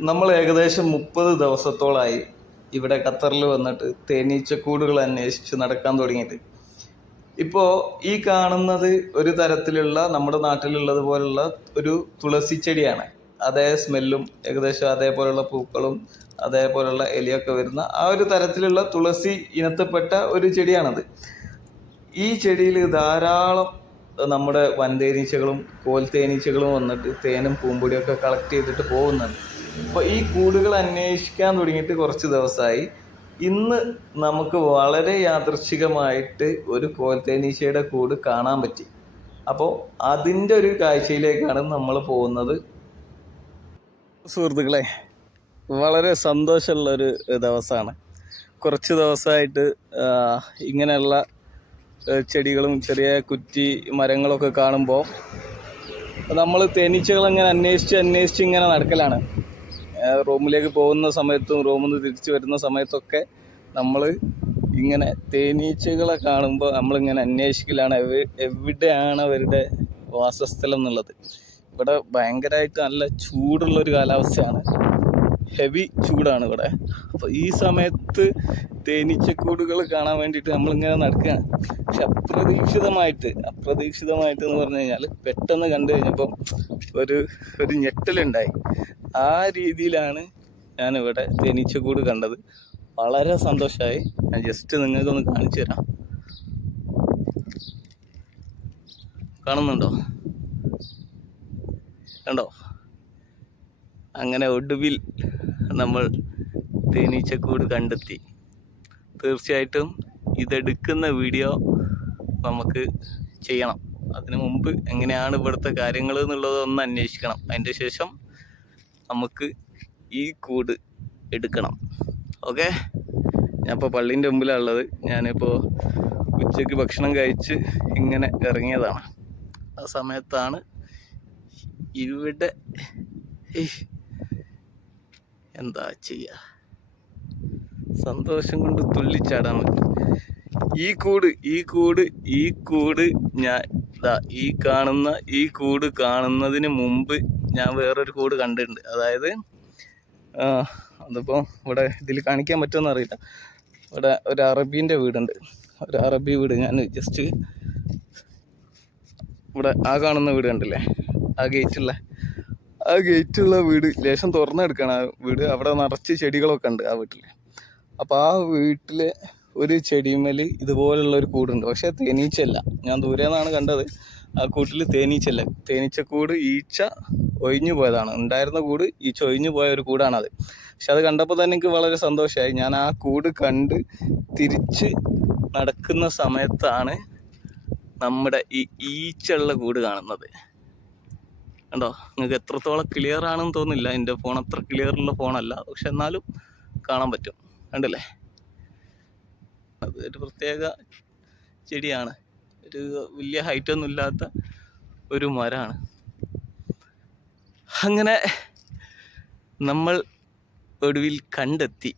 നമ്മൾ ഏകദേശം മുപ്പത് ദിവസത്തോളായി ഇവിടെ ഖത്തറിൽ വന്നിട്ട് തേനീച്ചക്കൂടുകൾ അന്വേഷിച്ച് നടക്കാൻ തുടങ്ങിയിട്ട്. ഇപ്പോൾ ഈ കാണുന്നത് ഒരു തരത്തിലുള്ള നമ്മുടെ നാട്ടിലുള്ളത് പോലുള്ള ഒരു തുളസി ചെടിയാണ്. അതേ സ്മെല്ലും ഏകദേശം അതേപോലുള്ള പൂക്കളും അതേപോലുള്ള എലിയൊക്കെ വരുന്ന ആ ഒരു തരത്തിലുള്ള തുളസി ഇനത്തിൽപ്പെട്ട ഒരു ചെടിയാണത്. ഈ ചെടിയിൽ ധാരാളം നമ്മുടെ വൻതേനീച്ചകളും കോൽത്തേനീച്ചകളും വന്നിട്ട് തേനും പൂമ്പൊടിയൊക്കെ കളക്ട് ചെയ്തിട്ട് പോകുന്നുണ്ട്. അപ്പോൾ ഈ കൂടുകൾ അന്വേഷിക്കാൻ തുടങ്ങിയിട്ട് കുറച്ച് ദിവസമായി. ഇന്ന് നമുക്ക് വളരെ യാദൃച്ഛികമായിട്ട് ഒരു കോൽത്തേനീശയുടെ കൂട് കാണാൻ പറ്റി. അപ്പോൾ അതിന്റെ ഒരു കാഴ്ചയിലേക്കാണ് നമ്മൾ പോകുന്നത്. സുഹൃത്തുക്കളെ വളരെ സന്തോഷമുള്ളൊരു ദിവസമാണ്. കുറച്ച് ദിവസമായിട്ട് ഇങ്ങനെയുള്ള ചെടികളും ചെറിയ കുറ്റി മരങ്ങളൊക്കെ കാണുമ്പോൾ നമ്മൾ തേനീച്ചകൾ ഇങ്ങനെ അന്വേഷിച്ച് അന്വേഷിച്ച് ഇങ്ങനെ നടക്കലാണ്. റൂമിലേക്ക് പോകുന്ന സമയത്തും റൂമിൽ നിന്ന് തിരിച്ചു വരുന്ന സമയത്തൊക്കെ നമ്മൾ ഇങ്ങനെ തേനീച്ചകളെ കാണുമ്പോൾ നമ്മളിങ്ങനെ അന്വേഷിക്കലാണ് എവി- എവിടെയാണ് അവരുടെ വാസസ്ഥലം എന്നുള്ളത്. ഇവിടെ ഭയങ്കരമായിട്ട് നല്ല ചൂടുള്ളൊരു കാലാവസ്ഥയാണ്. ഹെവി ചൂടാണ് ഇവിടെ. അപ്പോൾ ഈ സമയത്ത് തേനീച്ചക്കൂടുകൾ കാണാൻ വേണ്ടിയിട്ട് നമ്മളിങ്ങനെ നടക്കുകയാണ്. പക്ഷെ അപ്രതീക്ഷിതമായിട്ട് അപ്രതീക്ഷിതമായിട്ട് എന്ന് പറഞ്ഞു കഴിഞ്ഞാൽ പെട്ടെന്ന് കണ്ടു കഴിഞ്ഞപ്പം ഒരു ഒരു ഞെട്ടലുണ്ടായി. ആ രീതിയിലാണ് ഞാൻ ഞാനിവിടെ തേനീച്ചക്കൂട് കണ്ടത്. വളരെ സന്തോഷമായി ഞാൻ ജസ്റ്റ് നിങ്ങൾക്കൊന്ന് കാണിച്ചു തരാം. കാണുന്നുണ്ടോ? കണ്ടോ? അങ്ങനെ ഒടുവിൽ നമ്മൾ തേനീച്ചക്കൂട് കണ്ടെത്തി. തീർച്ചയായിട്ടും ഇതെടുക്കുന്ന വീഡിയോ നമുക്ക് ചെയ്യണം. അതിനു മുമ്പ് എങ്ങനെയാണ് ഇവിടുത്തെ കാര്യങ്ങൾ എന്നുള്ളത് ഒന്ന് അന്വേഷിക്കണം. അതിന്റെ ശേഷം നമുക്ക് ഈ കൂട് എടുക്കണം. ഓക്കെ ഞാനിപ്പോൾ പള്ളീന്റെ മുമ്പിലാണ് ഉള്ളത്. ഞാനിപ്പോൾ ഉച്ചയ്ക്ക് ഭക്ഷണം കഴിച്ച് ഇങ്ങനെ ഇറങ്ങിയതാണ്. ആ സമയത്താണ് ഇവിടെ എന്താ ചെയ്യുക സന്തോഷം കൊണ്ട് തുള്ളിച്ചാടാൻ പറ്റും. ഈ കൂട് ഈ കൂട് ഈ കൂട് ഞാൻ ഈ കാണുന്ന ഈ കൂട് കാണുന്നതിന് മുമ്പ് ഞാൻ വേറൊരു കൂട് കണ്ടിട്ടുണ്ട്. അതായത് അതിപ്പോൾ ഇവിടെ ഇതിൽ കാണിക്കാൻ പറ്റുമെന്ന് അറിയില്ല. ഇവിടെ ഒരു അറബീന്റെ വീടുണ്ട്. ഒരു അറബി വീട്. ഞാൻ ജസ്റ്റ് ഇവിടെ ആ കാണുന്ന വീട് കണ്ടില്ലേ? ആ ഗേറ്റുള്ള ആ ഗേറ്റുള്ള വീട്. ലേശം തുറന്നെടുക്കണം. ആ വീട് അവിടെ നിറച്ച് ചെടികളൊക്കെ ഉണ്ട് ആ വീട്ടിൽ അപ്പോൾ ആ വീട്ടിലെ ഒരു ചെടിമേൽ ഇതുപോലുള്ള ഒരു കൂടുണ്ട്. പക്ഷേ തേനീച്ചയല്ല. ഞാൻ ദൂരെ നിന്നാണ് കണ്ടത്. ആ കൂട്ടിൽ തേനീച്ചല്ല. തേനീച്ചക്കൂട് ഈച്ച ഒഴിഞ്ഞു പോയതാണ്. ഉണ്ടായിരുന്ന കൂട് ഈച്ച ഒഴിഞ്ഞു പോയ ഒരു കൂടാണത്. പക്ഷെ അത് കണ്ടപ്പോൾ തന്നെ എനിക്ക് വളരെ സന്തോഷമായി. ഞാൻ ആ കൂട് കണ്ട് തിരിച്ച് നടക്കുന്ന സമയത്താണ് നമ്മുടെ ഈ ഈച്ചുള്ള കൂട് കാണുന്നത്. കണ്ടോ? നിങ്ങൾക്ക് എത്രത്തോളം ക്ലിയർ ആണെന്ന് തോന്നില്ല എന്റെ ഫോൺ അത്ര ക്ലിയർ ഉള്ള ഫോണല്ല പക്ഷെ എന്നാലും കാണാൻ പറ്റും. കണ്ടില്ലേ? അത് ഒരു പ്രത്യേക ചെടിയാണ്. ഒരു വലിയ ഹൈറ്റ് ഒന്നും ഇല്ലാത്ത ഒരു മരമാണ്. അങ്ങനെ നമ്മൾ ഒടുവിൽ കണ്ടെത്തി.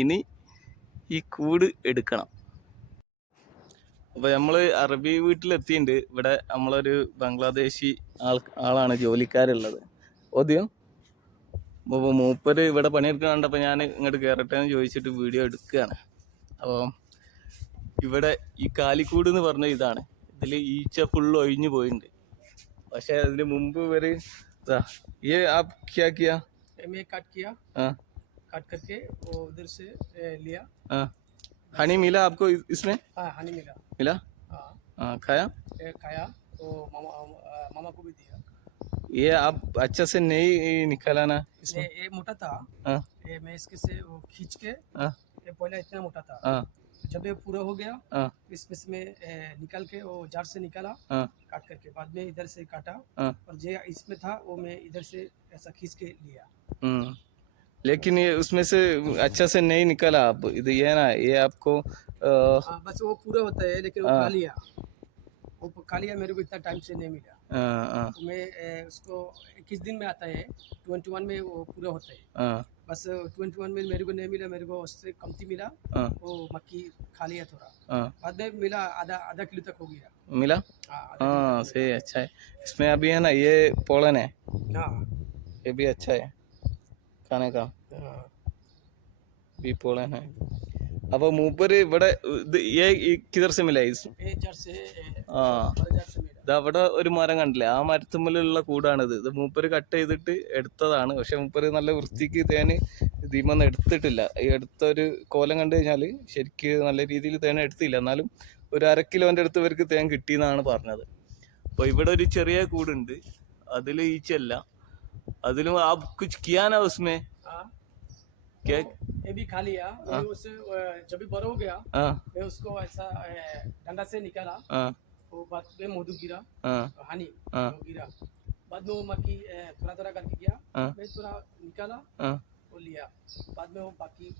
ഇനി ഈ കൂട് എടുക്കണം. അപ്പോൾ നമ്മൾ അറബി വീട്ടിലെത്തിയിട്ടുണ്ട് ഇവിടെ നമ്മളൊരു ബംഗ്ലാദേശി ആൾ ആളാണ് ജോലിക്കാരുള്ളത്. ഓദ്യം അപ്പോൾ മൂപ്പര് ഇവിടെ പണിയെടുക്കാൻ കണ്ടപ്പോൾ ഞാൻ ഇങ്ങോട്ട് കയറട്ടെ എന്ന് ചോദിച്ചിട്ട് വീഡിയോ എടുക്കുകയാണ് അപ്പോൾ ഇവിടെ ഈ കാലിക്കൂട് എന്ന് പറഞ്ഞ ഇതാണ് ഇതിൽ ഈച്ച ഫുള്ള് ഒഴിഞ്ഞു പോയിട്ടുണ്ട് പക്ഷേ അതിന് മുമ്പ് ഇവര് ഇതാ ഈ ആ ക്യാ കിയാ एम ए काट किया ആ काट करके वो उधर से ए, लिया ആ हनी मिला आपको इस- इसमें हाँ हनी मिला मिला हाँ हाँ खाया ए, खाया तो मामा अ, मामा को भी दिया ये आप अच्छा से नहीं निकाला ना ये, इसमें ये मोटा था हाँ ये मैं इसके से वो खींच के हाँ ये पहले इतना मोटा था हाँ जब ये पूरा हो गया हाँ। इसमें से मैं के वो जार से निकाला हाँ। काट करके बाद में इधर से काटा। हाँ। और जो इसमें था वो मैं इधर से ऐसा खींच के लिया। हम्म। लेकिन ये उसमें से अच्छा से नहीं निकला आप इधर ये ना ये आपको आ... हाँ, बस वो पूरा होता है लेकिन आ... वो कालिया वो कालिया मेरे को इतना टाइम से नहीं मिला। आ, आ, तो मैं उसको किस दिन में आता है ट्वेंटी वन में वो पूरा होता है। बस ट्वेंटी वन में मेरे को नहीं मिला मेरे को उससे कमती मिला। अ, वो मक्की खा लिया थोड़ा। बाद में मिला आधा आधा किलो तक हो गया। मिला? हाँ हाँ सही अच्छा है। इसमें अभी है ना ये पोलन है। हाँ। ये भी अच्छा है खाने का। हाँ, भी पोलन है। അപ്പൊ മൂപ്പര് ഇവിടെ കിതർ ആ. ഒരു മരം കണ്ടില്ലേ? ആ മരത്തുമ്മലുള്ള കൂടാണിത്. ഇത് മൂപ്പര് കട്ട് ചെയ്തിട്ട് എടുത്തതാണ്. പക്ഷെ മൂപ്പര് നല്ല വൃത്തിക്ക് തേൻ ഇതിമെന്ന് എടുത്തിട്ടില്ല. ഈ എടുത്ത ഒരു കോലം കണ്ടു കഴിഞ്ഞാൽ ശരിക്ക് നല്ല രീതിയിൽ തേൻ എടുത്തില്ല. എന്നാലും ഒരു അര കിലോന്റെ അടുത്ത് ഇവർക്ക് തേൻ കിട്ടിയെന്നാണ് പറഞ്ഞത്. അപ്പൊ ഇവിടെ ഒരു ചെറിയ കൂടുണ്ട്. അതിൽ ഈച്ചല്ല അതിലും ആ കിയാന ഹൗസ്മേ क्या ये भी खा लिया। हाँ। उसे जब भी बड़ा हो गया हाँ। मैं उसको ऐसा से निकाला। हाँ। वो बाद में मधु गिरा। हानि गिरा। बाद में वो मक्की थोड़ा थोड़ा करके गया। मैं थोड़ा निकाला। वो लिया। बाद में वो बाकी,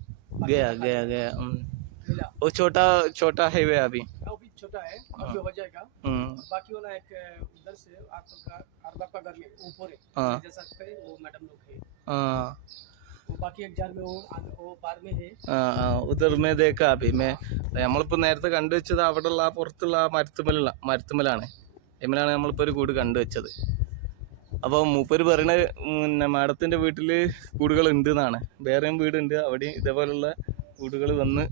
गया गया गया। हम्म। वो छोटा छोटा है वे अभी। छोटा है। अभी हो जाएगा। हम्म। बाकी वाला एक उधर से आपका अरबाब का घर में ऊपर है। जैसा वो मैडम लोग है। ആ वो बाकी एक जार में वो वो बार में है ആ ആ ഉദർമേ ദേക്കാ അഭി മേ നമ്മളിപ്പോ നേരത്തെ കണ്ടുവച്ചത് അവിടെയുള്ള ആ പുറത്തുള്ള ആ മരത്തുമ്മലുള്ള മരത്തുമ്മലാണ് എമ്മലാണ് നമ്മളിപ്പോ ഒരു കൂട് കണ്ടുവച്ചത് അപ്പോൾ മൂപ്പര് പറയണ പിന്നെ മാഡത്തിന്റെ വീട്ടില് കൂടുകൾ ഉണ്ട് എന്നാണ് വേറെയും വീടുണ്ട് അവിടെയും ഇതേപോലുള്ള കൂടുകൾ വന്ന്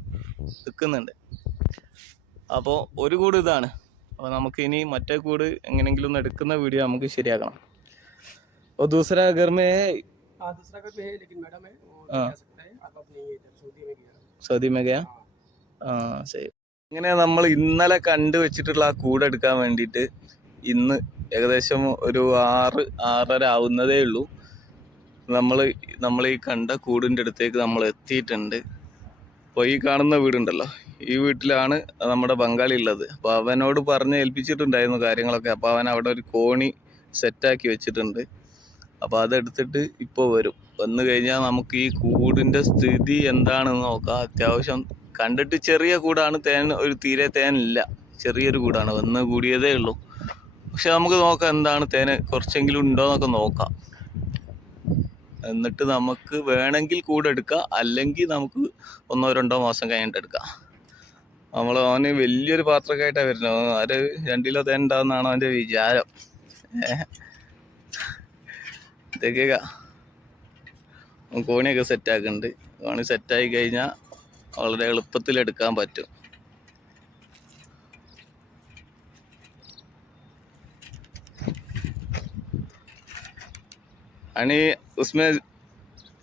നിൽക്കുന്നുണ്ട് അപ്പോൾ ഒരു കൂട് ഇതാണ് അപ്പോൾ നമുക്ക് ഇനി മറ്റേ കൂട് എങ്ങനെയെങ്കിലും ഒന്ന് എടുക്കുന്ന വീഡിയോ നമുക്ക് ശരിയാക്കണം और दूसरा घर में है हाँ दूसरा घर में है लेकिन मैडम है वो हाँ। जा सकता है आप अपने इधर सऊदी में गया സൗദി മേഖല हाँ ആ ശരി ഇങ്ങനെ നമ്മൾ ഇന്നലെ കണ്ടു വെച്ചിട്ടുള്ള ആ കൂട് എടുക്കാൻ വേണ്ടിയിട്ട് ഇന്ന് ഏകദേശം ഒരു ആറ് ആറര ആവുന്നതേ ഉള്ളൂ നമ്മൾ നമ്മൾ ഈ കണ്ട കൂടിൻ്റെ അടുത്തേക്ക് നമ്മൾ എത്തിയിട്ടുണ്ട് അപ്പോൾ ഈ കാണുന്ന വീടുണ്ടല്ലോ ഈ വീട്ടിലാണ് നമ്മുടെ ബംഗാളി ഉള്ളത് അപ്പോൾ അവനോട് പറഞ്ഞ് ഏൽപ്പിച്ചിട്ടുണ്ടായിരുന്നു കാര്യങ്ങളൊക്കെ അപ്പോൾ അവൻ അവിടെ ഒരു കോണി സെറ്റാക്കി വെച്ചിട്ടുണ്ട് അപ്പോൾ അതെടുത്തിട്ട് ഇപ്പോൾ വരും. വന്നു കഴിഞ്ഞാൽ നമുക്ക് ഈ കൂടിന്റെ സ്ഥിതി എന്താണെന്ന് നോക്കാം. അത്യാവശ്യം കണ്ടിട്ട് ചെറിയ കൂടാണ് തേൻ ഒരു തീരെ തേനില്ല. ചെറിയൊരു കൂടാണ്. വന്ന് കൂടിയതേ ഉള്ളൂ. പക്ഷെ നമുക്ക് നോക്കാം എന്താണ് തേന് കുറച്ചെങ്കിലും ഉണ്ടോ എന്നൊക്കെ നോക്കാം. എന്നിട്ട് നമുക്ക് വേണമെങ്കിൽ കൂടെ എടുക്കാം. അല്ലെങ്കിൽ നമുക്ക് ഒന്നോ രണ്ടോ മാസം കഴിഞ്ഞിട്ട് എടുക്കാം. നമ്മൾ അവന് വലിയൊരു പാത്രമൊക്കെ ആയിട്ടാണ് വരുന്നത് ഒരു രണ്ടിലോ തേൻ ഉണ്ടാവുന്നതാണ് അവന്റെ വിചാരം. ഏഹ് ഇതൊക്കെ കോണിയൊക്കെ സെറ്റാക്കുന്നുണ്ട് കോണി സെറ്റായി കഴിഞ്ഞാൽ വളരെ എളുപ്പത്തിൽ എടുക്കാൻ പറ്റും आणि उसमें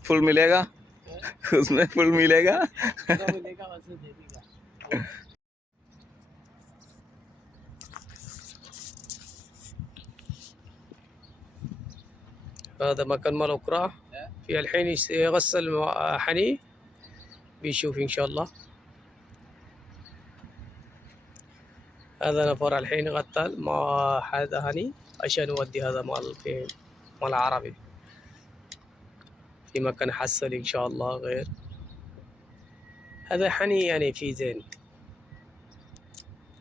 फुल मिलेगा उसमें फुल मिलेगा هذا مكان مال أكرة في الحين يغسل حني. بيشوف إن شاء الله. هذا نفر الحين غتال مع هذا هني. عشان يودي هذا مال في مال عربي. في مكان حسن إن شاء الله غير. هذا حني يعني في زين.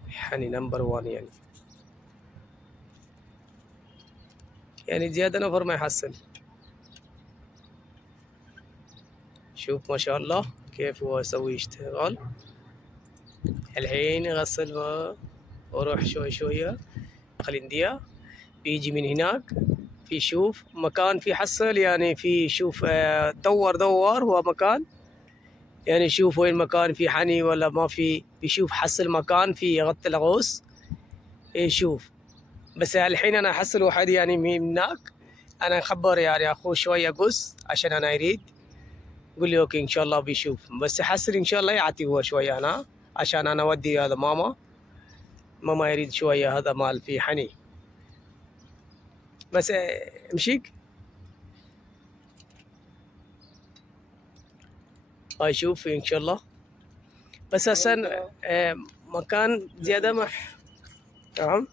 حني نمبر وان يعني. يعني زيادة نفر ما يحسن. شوف ما شاء الله كيف هو يسوي يشتغل الحين يغسل وروح شوي شوية. خليندية بيجي من هناك. في شوف مكان في حصل يعني في شوف آه، دور دور هو مكان. يعني شوف وين مكان في حني ولا ما في. بيشوف حصل مكان في يغطي الغوص. يشوف بس الحين أنا أحصل واحد يعني من هناك. أنا أخبر يعني أخوه شوية قص عشان أنا أريد. قول لي أوكي إن شاء الله بيشوف. بس احصل إن شاء الله يعطي هو شوية أنا عشان أنا أودي هذا ماما. ماما يريد شوية هذا مال في حني. بس آه، أمشيك؟ هاي شوف إن شاء الله. بس هسه آه، مكان زيادة ما تمام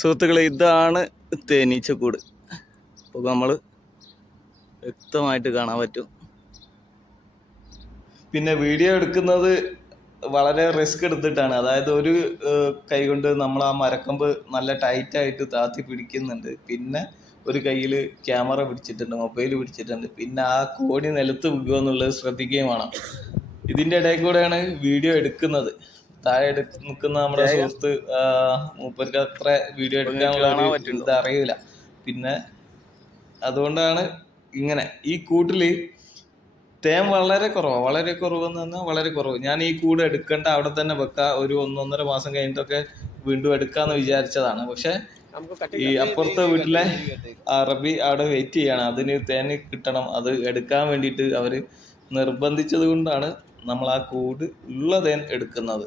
സുഹൃത്തുക്കളെ ഇതാണ് തേനീച്ചക്കൂട് അപ്പോൾ നമ്മൾ വ്യക്തമായിട്ട് കാണാൻ പറ്റും. പിന്നെ വീഡിയോ എടുക്കുന്നത് വളരെ റിസ്ക് എടുത്തിട്ടാണ്. അതായത് ഒരു കൈ കൊണ്ട് നമ്മൾ ആ മരക്കമ്പ് നല്ല ടൈറ്റായിട്ട് താത്തി പിടിക്കുന്നുണ്ട്. പിന്നെ ഒരു കയ്യിൽ ക്യാമറ പിടിച്ചിട്ടുണ്ട് മൊബൈൽ പിടിച്ചിട്ടുണ്ട്. പിന്നെ ആ കോടി നിലത്ത് വീഴുക എന്നുള്ളത് ശ്രദ്ധിക്കുകയും വേണം. ഇതിന്റെ ഇടയിൽ കൂടെയാണ് വീഡിയോ എടുക്കുന്നത്. താഴെ നിൽക്കുന്ന നമ്മുടെ സുഹൃത്ത് മൂപ്പർക്ക് അത്ര വീഡിയോ എടുക്കാനുള്ള അറിയില്ല. പിന്നെ അതുകൊണ്ടാണ് ഇങ്ങനെ ഈ കൂട്ടിൽ തേം വളരെ കുറവാ. വളരെ കുറവെന്ന് പറഞ്ഞാൽ വളരെ കുറവ്. ഞാൻ ഈ കൂട് എടുക്കേണ്ട അവിടെ തന്നെ വെക്ക ഒരു ഒന്നൊന്നര മാസം കഴിഞ്ഞിട്ടൊക്കെ വീണ്ടും എടുക്കാന്ന് വിചാരിച്ചതാണ്. പക്ഷെ ഈ അപ്പുറത്തെ വീട്ടിലെ അറബി അവിടെ വെയിറ്റ് ചെയ്യണം. അതിന് തേൻ കിട്ടണം അത് എടുക്കാൻ വേണ്ടിയിട്ട് അവർ നിർബന്ധിച്ചത് കൊണ്ടാണ് നമ്മൾ ആ കൂട് ഉള്ള തേൻ എടുക്കുന്നത്.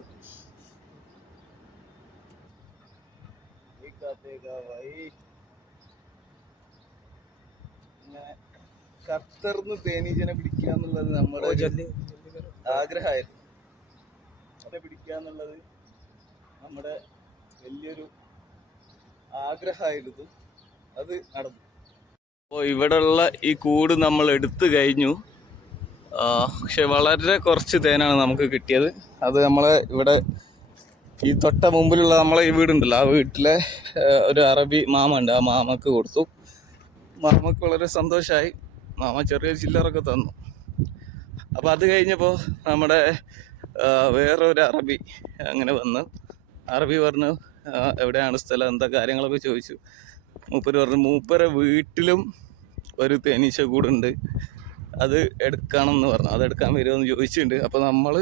ഖത്തറിന്ന് തേനീജനെ പിടിക്കുക എന്നുള്ളത് നമ്മുടെ ആഗ്രഹമായിരുന്നു. അതിനെ പിടിക്കുക എന്നുള്ളത് നമ്മുടെ വലിയൊരു ആഗ്രഹമായിരുന്നു. അത് നടന്നു. അപ്പോൾ ഇവിടെയുള്ള ഈ കൂട് നമ്മൾ എടുത്തു കഴിഞ്ഞു. പക്ഷെ വളരെ കുറച്ച് തേനാണ് നമുക്ക് കിട്ടിയത്. അത് നമ്മളെ ഇവിടെ ഈ തൊട്ട മുമ്പിലുള്ള നമ്മളെ ഈ വീടുണ്ടല്ലോ ആ വീട്ടിലെ ഒരു അറബി മാമ ഉണ്ട്. ആ മാമക്ക് കൊടുത്തു. മാമക്ക് വളരെ സന്തോഷമായി മാമ ചെറിയ ചില്ലറൊക്കെ തന്നു. അപ്പോൾ അത് കഴിഞ്ഞപ്പോൾ നമ്മുടെ വേറൊരു അറബി അങ്ങനെ വന്ന് അറബി പറഞ്ഞു എവിടെയാണ് സ്ഥലം എന്താ കാര്യങ്ങളൊക്കെ ചോദിച്ചു. മൂപ്പര് പറഞ്ഞു മൂപ്പരെ വീട്ടിലും ഒരു തേനീച്ച കൂടുണ്ട് അത് എടുക്കണം എന്ന് പറഞ്ഞു. അത് എടുക്കാൻ വരുമോ എന്ന് ചോദിച്ചിട്ടുണ്ട്. അപ്പോൾ നമ്മൾ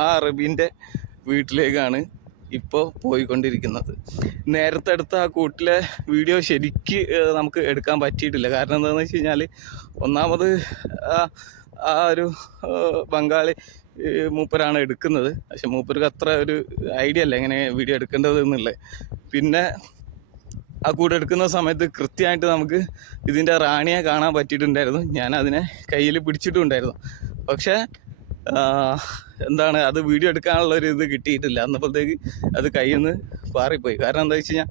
ആ അറബീന്റെ വീട്ടിലേക്കാണ് ഇപ്പോൾ പോയിക്കൊണ്ടിരിക്കുന്നത്. നേരത്തെ എടുത്ത ആ കൂട്ടിലെ വീഡിയോ ശരിക്ക് നമുക്ക് എടുക്കാൻ പറ്റിയിട്ടില്ല. കാരണം എന്താണെന്ന് വെച്ച് കഴിഞ്ഞാൽ ഒന്നാമത് ആ ഒരു ബംഗാളി മൂപ്പരാണ് എടുക്കുന്നത്. പക്ഷെ മൂപ്പർക്ക് അത്ര ഒരു ഐഡിയ അല്ല എങ്ങനെ വീഡിയോ എടുക്കേണ്ടത് എന്നുള്ളത്. പിന്നെ ആ കൂടെ എടുക്കുന്ന സമയത്ത് കൃത്യമായിട്ട് നമുക്ക് ഇതിന്റെ റാണിയെ കാണാൻ പറ്റിയിട്ടുണ്ടായിരുന്നു. ഞാൻ അതിനെ കയ്യിൽ പിടിച്ചിട്ടുണ്ടായിരുന്നു. പക്ഷേ എന്താണ് അത് വീഡിയോ എടുക്കാനുള്ള ഒരു ഇത് കിട്ടിയിട്ടില്ല. അന്നപ്പോഴത്തേക്ക് അത് കയ്യിൽ നിന്ന് പാറിപ്പോയി. കാരണം എന്താ വെച്ച് കഴിഞ്ഞാൽ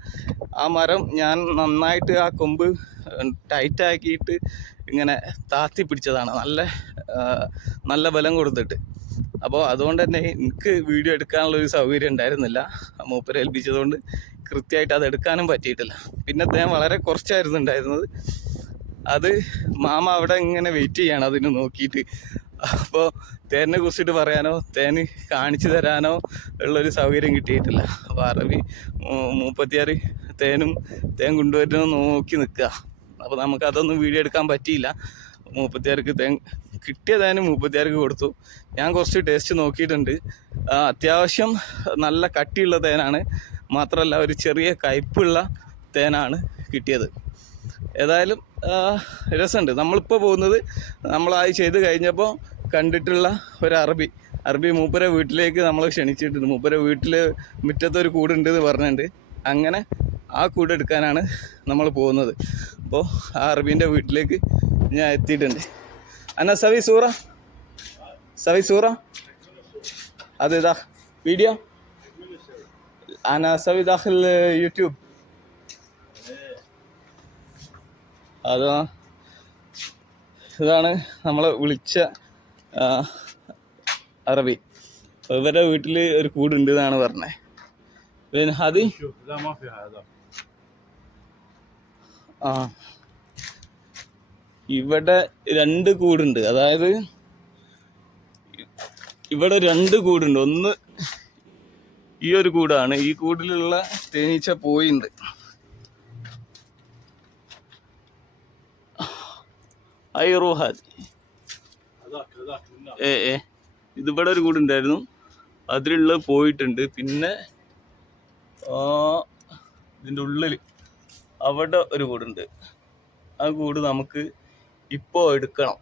ആ മരം ഞാൻ നന്നായിട്ട് ആ കൊമ്പ് ടൈറ്റാക്കിയിട്ട് ഇങ്ങനെ താത്തി പിടിച്ചതാണ്. നല്ല നല്ല ബലം കൊടുത്തിട്ട്. അപ്പോൾ അതുകൊണ്ട് തന്നെ എനിക്ക് വീഡിയോ എടുക്കാനുള്ളൊരു സൗകര്യം ഉണ്ടായിരുന്നില്ല. മൂപ്പരെ ഏൽപ്പിച്ചതുകൊണ്ട് കൃത്യമായിട്ട് അത് എടുക്കാനും പറ്റിയിട്ടില്ല. പിന്നെ അദ്ദേഹം വളരെ കുറച്ചായിരുന്നു ഉണ്ടായിരുന്നത്. അത് മാമ അവിടെ ഇങ്ങനെ വെയിറ്റ് ചെയ്യാണ് അതിന് നോക്കിയിട്ട്. അപ്പോൾ തേനെ കുറിച്ചിട്ട് പറയാനോ? തേന് കാണിച്ചു തരാനോ ഉള്ളൊരു സൗകര്യം കിട്ടിയിട്ടില്ല. അപ്പോൾ അറബി മൂപ്പത്തിയാറ് തേനും തേൻ കൊണ്ടുവരുന്നതും നോക്കി നിൽക്കുക അപ്പോൾ നമുക്കതൊന്നും വീഡിയോ എടുക്കാൻ പറ്റിയില്ല. മൂപ്പത്തിയാർക്ക് തേൻ കിട്ടിയ തേന് മൂപ്പത്തിയാർക്ക് കൊടുത്തു. ഞാൻ കുറച്ച് ടേസ്റ്റ് നോക്കിയിട്ടുണ്ട്. അത്യാവശ്യം നല്ല കട്ടിയുള്ള തേനാണ്. മാത്രമല്ല ഒരു ചെറിയ കയ്പുള്ള തേനാണ് കിട്ടിയത്. ഏതായാലും രസമുണ്ട്. നമ്മളിപ്പോൾ പോകുന്നത് നമ്മളായി ചെയ്ത് കഴിഞ്ഞപ്പോൾ കണ്ടിട്ടുള്ള ഒരു അറബി. അറബി മൂപ്പരെ വീട്ടിലേക്ക് നമ്മൾ ക്ഷണിച്ചിട്ടുണ്ട്. മൂപ്പരെ വീട്ടിൽ മുറ്റത്തൊരു കൂടുണ്ട് എന്ന് പറഞ്ഞിട്ടുണ്ട്. അങ്ങനെ ആ കൂട് എടുക്കാനാണ് നമ്മൾ പോകുന്നത്. അപ്പോൾ ആ അറബീന്റെ വീട്ടിലേക്ക് ഞാൻ എത്തിയിട്ടുണ്ട്. അന്ന സവി സൂറ. സവി സൂറ. അത് ഇതാ വീഡിയോ അന സവി യൂട്യൂബ്. അത് ഇതാണ് നമ്മൾ വിളിച്ച അറബി. ഇവരുടെ വീട്ടിൽ ഒരു കൂടുണ്ട് എന്നാണ് പറഞ്ഞേ. പിന്നെ അത്? ആ. ഇവിടെ രണ്ട് കൂടുണ്ട്. അതായത് ഇവിടെ രണ്ട് കൂടുണ്ട്. ഒന്ന് ഈ ഒരു കൂടാണ്. ഈ കൂടിലുള്ള തേനീച്ച പോയിണ്ട്. ഐറൂഹ ഏ ഏ. ഇതിവിടെ ഒരു കൂടുണ്ടായിരുന്നു. അതിലുള്ള പോയിട്ടുണ്ട്. പിന്നെ ഇതിന്റെ ഉള്ളിൽ അവിടെ ഒരു കൂടുണ്ട്. ആ കൂട് നമുക്ക് ഇപ്പോൾ എടുക്കണം.